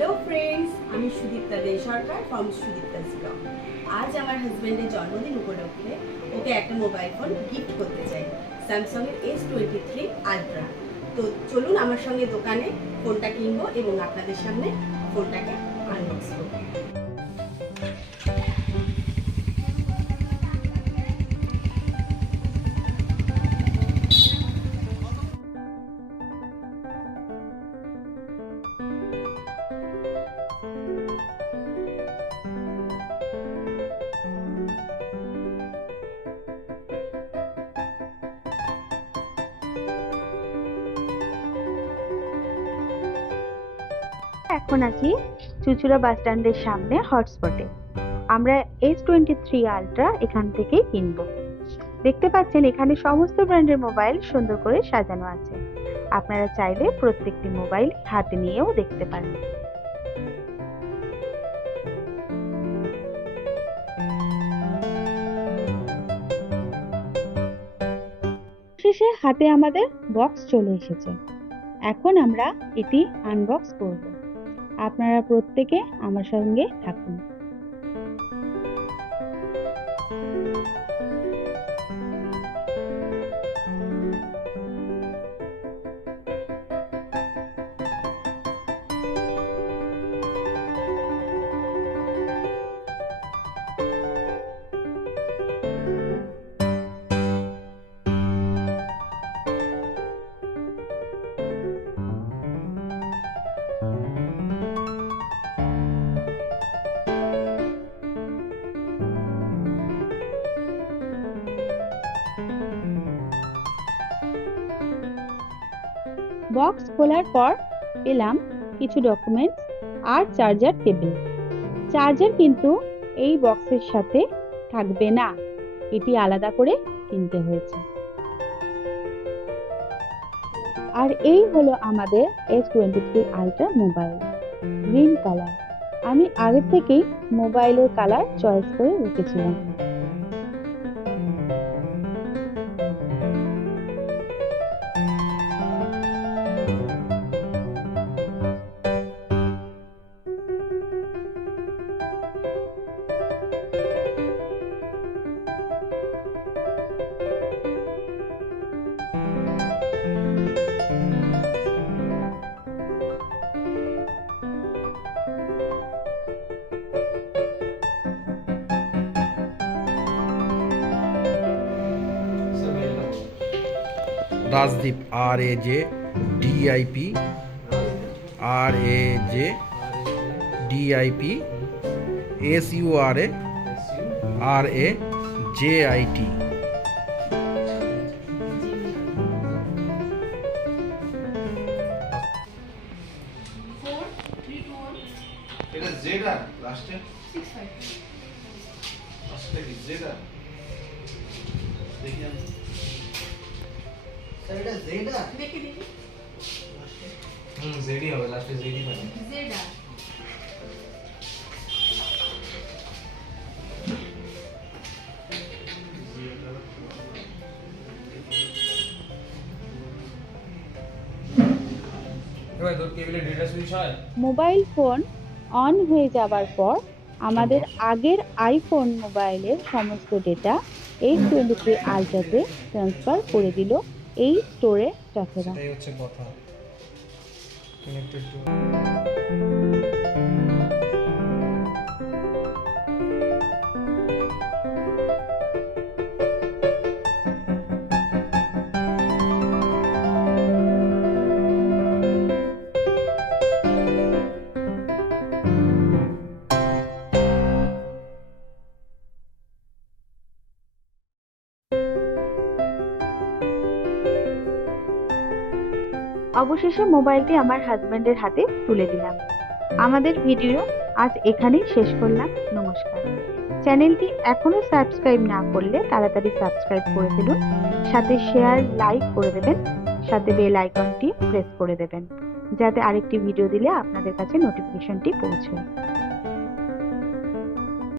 Hello friends, আমি সুদীপ্তা দে সরকার from সুদীপ্তাস blog. আজ আমার হাজব্যান্ডের জন্মদিন উপলক্ষে ওকে একটা মোবাইল ফোন গিফট করতে চাই, স্যামসাংয়ের S23 Ultra। তো চলুন আমার সঙ্গে দোকানে ফোনটা কিনবো এবং আপনাদের সামনে ফোনটাকে আনবক্স করবো। এখন আছি চুচুড়া বাস স্ট্যান্ডের সামনে হটস্পটে। আমরা S23 Ultra এখান থেকেই কিনবো। দেখতে পাচ্ছেন এখানে সমস্ত ব্র্যান্ডের মোবাইল সুন্দর করে সাজানো আছে। আপনারা চাইলে প্রত্যেকটি মোবাইল হাতে নিয়েও দেখতে পারেন। শেষে হাতে আমাদের বক্স চলে এসেছে। এখন আমরা এটি আনবক্স করব। আপনারা প্রত্যেকে আমার সঙ্গে থাকুন। বক্স খোলার পর পেলাম কিছু documents are charger cable. Charger কিন্তু এই বক্সের সাথে থাকবে না, এটি আলাদা করে কিনতে হয়েছে। আর এই হলো আমাদের S23 Ultra mobile, green colour. আমি আগে থেকেই মোবাইলের কালার চয়েস করে রেখেছিলাম। Rajdeep RAJDIP SURARAJIT। এটা জেড আর লাস্টে 65 লাস্টে কি জেড আর দেখি আমি স্যার এটা জেড আর দেখি লাস্টে জেডই হবে, লাস্টে জেডই হবে জেড আর। মোবাইল ফোন অন হয়ে যাবার পর আমাদের আগের আইফোন মোবাইলের সমস্ত ডেটা S23 Ultraতে ট্রান্সফার করে দিল এই স্টোরে স্টাফেরা। এটাই হচ্ছে কথা, কানেক্টেড টু অবশেষে মোবাইলটি আমার হাজবেন্ডের হাতে তুলে দিলাম। আমাদের ভিডিও আজ এখানেই শেষ করলাম। নমস্কার। চ্যানেলটি এখনো সাবস্ক্রাইব না করলে তাড়াতাড়ি সাবস্ক্রাইব করে ফেলুন, সাথে শেয়ার লাইক করে দেবেন, সাথে বেল আইকনটি প্রেস করে দেবেন যাতে আরেকটি ভিডিও দিলে আপনাদের কাছে নোটিফিকেশনটি পৌঁছায়।